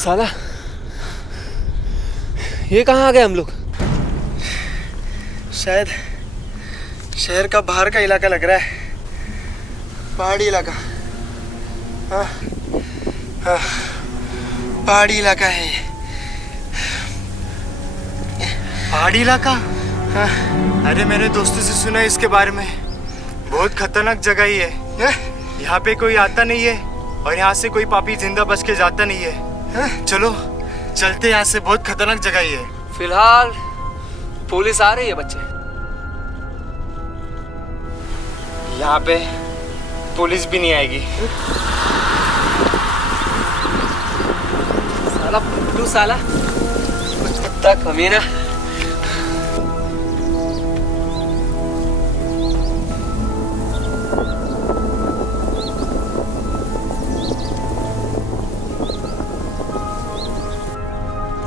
साला ये कहाँ आ गए हम लोग? शायद शहर का बाहर का इलाका लग रहा है, पहाड़ी इलाका। हाँ हाँ, पहाड़ी इलाका है ये। पहाड़ी इलाका? हाँ। अरे मैंने दोस्तों से सुना है इसके बारे में, बहुत खतरनाक जगह ही है। यहाँ पे कोई आता नहीं है और यहाँ से कोई पापी जिंदा बच के जाता नहीं है। चलो चलते, यहाँ से बहुत खतरनाक जगह ही है। फिलहाल पुलिस आ रही है बच्चे। यहाँ पे पुलिस भी नहीं आएगी। साला फुट्टू साला, कुत्ता कमीना।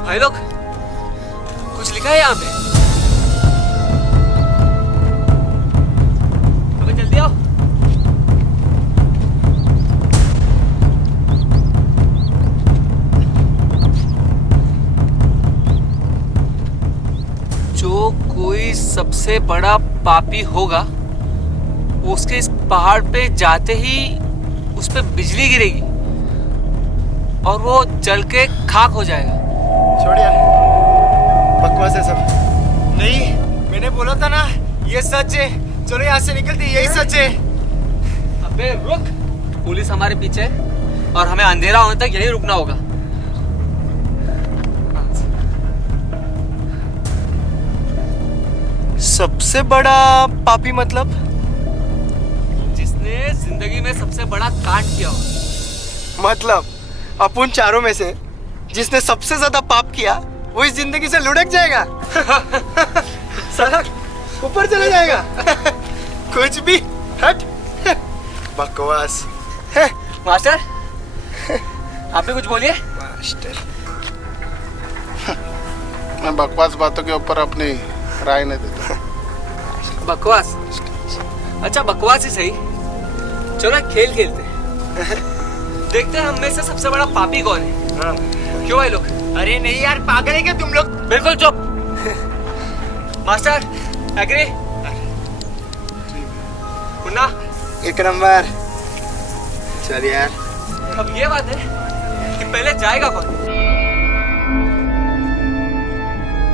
भाई लोग, कुछ लिखा है यहाँ पे? अबे जल्दी आओ। जो कोई सबसे बड़ा पापी होगा, उसके इस पहाड़ पे जाते ही उस पे बिजली गिरेगी और वो जल के खाक हो जाएगा। छोड़ यार, बकवास है सब। नहीं, मैंने बोला था ना ये सच है। चलो यहाँ से निकलते, यही सच है। अबे रुक, पुलिस हमारे पीछे है और हमें अंधेरा होने तक यहीं रुकना होगा। सबसे बड़ा पापी मतलब? जिसने जिंदगी में सबसे बड़ा कांड किया हो। मतलब अपन चारों में से जिसने सबसे ज्यादा पाप किया वो इस जिंदगी से लुढ़क जाएगा। साला ऊपर चला जाएगा। कुछ भी हट, बकवास। मास्टर, आप भी कुछ बोलिए। मास्टर, मैं बकवास बातों के ऊपर अपनी राय नहीं देता। बकवास? अच्छा बकवास ही सही। चलो एक खेल खेलते हैं। देखते हैं हम में से सबसे बड़ा पापी कौन है। हाँ। क्यों भाई लोग? अरे नहीं यार, पागल है क्या तुम लोग? बिल्कुल चुप। Master agree? मुन्ना? एक नंबर। चल यार। अब ये बात है कि पहले जाएगा कौन?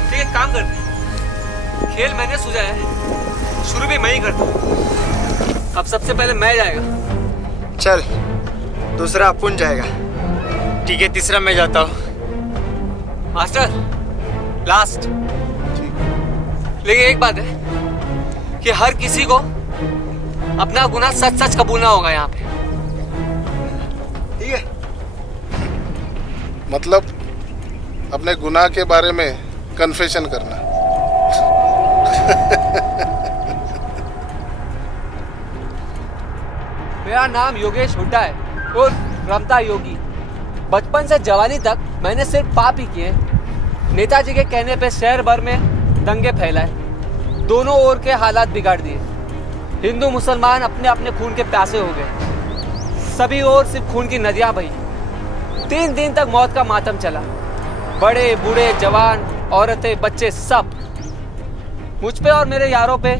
ठीक है, काम करते हैं। खेल मैंने सुझाया है, शुरू भी मैं ही करता हूँ। अब सबसे पहले मैं जाएगा। चल, दूसरा अपुन जाएगा। ठीक है, तीसरा मैं जाता हूँ। Master last. लेकिन एक बात है कि हर किसी को अपना गुनाह सच सच कबूलना होगा यहाँ पे। ठीक है? मतलब अपने गुनाह के बारे में कन्फेशन करना। मेरा नाम योगेश हुड्डा है और रमता योगी। बचपन से जवानी तक मैंने सिर्फ पाप ही किए। नेताजी के कहने पे शहर भर में दंगे फैलाए, दोनों ओर के हालात बिगाड़ दिए। हिंदू मुसलमान अपने अपने खून के प्यासे हो गए, सभी ओर सिर्फ खून की नदियां बही। 3 दिन तक मौत का मातम चला। बड़े बूढ़े जवान औरतें बच्चे सब। मुझ पे और मेरे यारों पे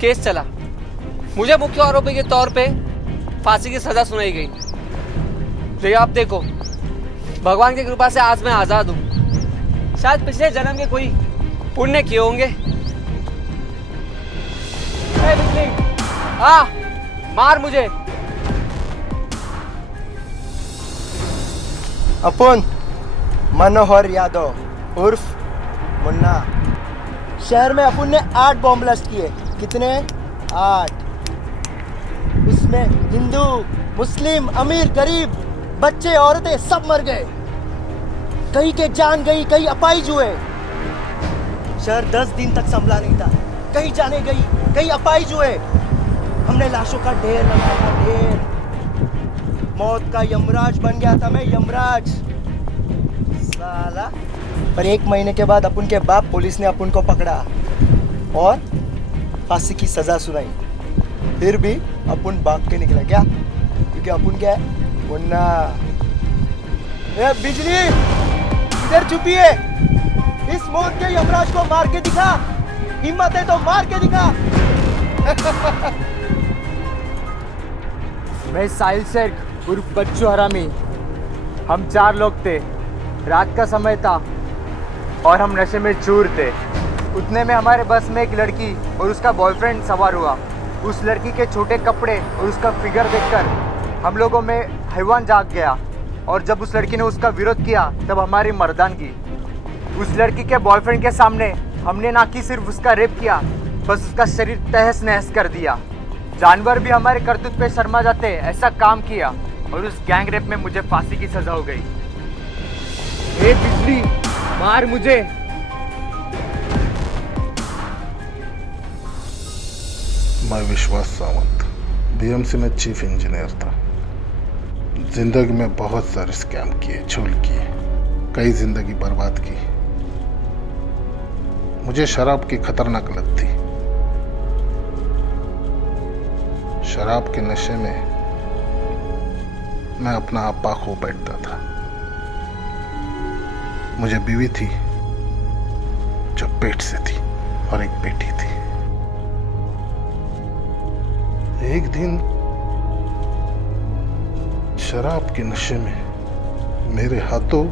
केस चला। मुझे मुख्य आरोपी के तौर पे फांसी की सजा सुनाई गई। लेकिन आप देखो, भगवान की कृपा से आज मैं आजाद हूँ। शायद पिछले जन्म के कोई पुण्य किए होंगे। मार मुझे। अपुन मनोहर यादव उर्फ मुन्ना। शहर में अपुन ने 8 बॉम्ब ब्लास्ट किए। कितने? 8। उसमें हिंदू, मुस्लिम, अमीर, गरीब, बच्चे, औरतें सब मर गए। कई के जान गई, कई अपाहिज हुए। शहर 10 दिन तक संभला नहीं था। कई जाने गई, कई अपाहिज हुए। हमने लाशों का ढेर लगाया था, ढेर। मौत का यमराज बन गया था मैं, यमराज साला। पर 1 महीने के बाद अपुन के बाप पुलिस ने अपुन को पकड़ा और फांसी की सजा सुनाई। फिर भी अपुन भाग के निकला। क्या? क्योंकि अपुन क्या है? मुन्ना। बिजली, इधर छुपिए। इस मौत के यमराज को मार के दिखा। हिम्मत है तो मार के दिखा। मैं साहिल शेख उर्फ बच्चू हरामी। हम 4 लोग थे। रात का समय था और हम नशे में चूर थे। उतने में हमारे बस में एक लड़की और उसका बॉयफ्रेंड सवार हुआ। उस लड़की के छोटे कपड़े और उसका फिगर देखकर हम लोगों में हैवान जाग गया और जब उस लड़की ने उसका विरोध किया तब हमारी मर्दानगी। उस लड़की के बॉयफ्रेंड के सामने हमने ना कि सिर्फ उसका रेप किया, बस उसका शरीर तहस नहस कर दिया। जानवर भी हमारे करतूत पे शर्मा जाते ऐसा काम किया और उस गैंग रेप में मुझे फांसी की सजा हो गई। ए बिजली, मार मुझे। मैं विश्वास सावंत बीएमसी में चीफ इंजीनियर था। जिंदगी में बहुत सारे स्कैम किए, झोल किए, कई जिंदगी बर्बाद की। मुझे शराब की खतरनाक लत थी। शराब के नशे में मैं अपना आपा खो बैठता था। मुझे बीवी थी जो पेट से थी और एक बेटी थी। एक दिन शराब के नशे में मेरे हाथों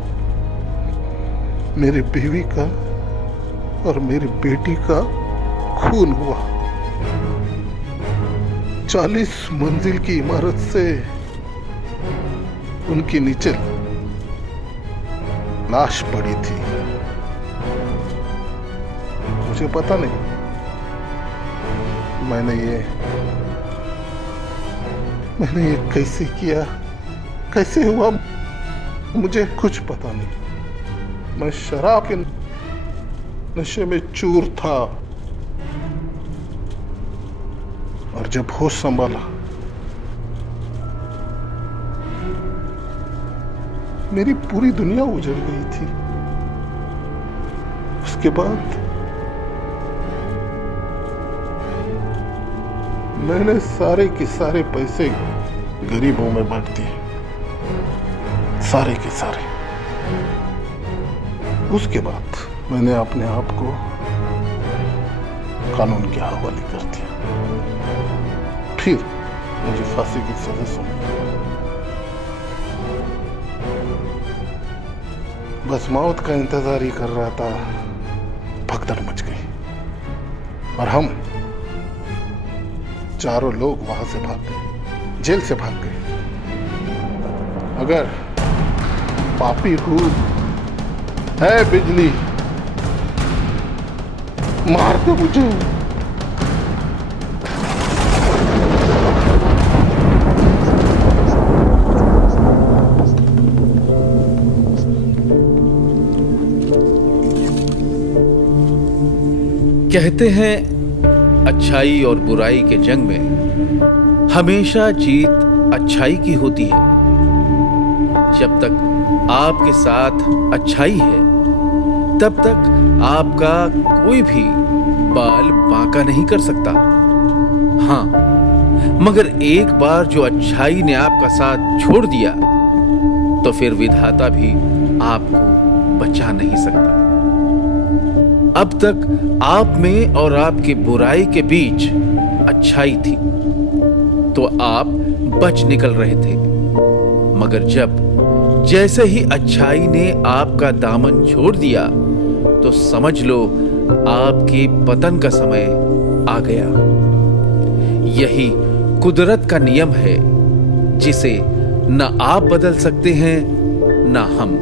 मेरी बीवी का और मेरी बेटी का खून हुआ। 40 मंजिल की इमारत से उनके नीचे लाश पड़ी थी। मुझे पता नहीं मैंने ये कैसे किया, कैसे हुआ, मुझे कुछ पता नहीं। मैं शराब के नशे में चूर था और जब होश संभाला मेरी पूरी दुनिया उजड़ गई थी। उसके बाद मैंने सारे के सारे पैसे गरीबों में बांट दिए, सारे के सारे। उसके बाद मैंने अपने आप को कानून के हवाले कर दिया। फिर मुझे फांसी की सजा सुनी। बस मौत का इंतजार ही कर रहा था। भगदड़ मच गई और हम चारों लोग वहां से भाग गए, जेल से भाग गए। अगर पापी हूं है बिजली, मार दे मुझे। कहते हैं अच्छाई और बुराई के जंग में हमेशा जीत अच्छाई की होती है। जब तक आपके साथ अच्छाई है तब तक आपका कोई भी बाल बांका नहीं कर सकता। हाँ, मगर एक बार जो अच्छाई ने आपका साथ छोड़ दिया तो फिर विधाता भी आपको बचा नहीं सकता। अब तक आप में और आपके बुराई के बीच अच्छाई थी तो आप बच निकल रहे थे, मगर जैसे ही अच्छाई ने आपका दामन छोड़ दिया तो समझ लो आपके पतन का समय आ गया। यही कुदरत का नियम है जिसे न आप बदल सकते हैं न हम।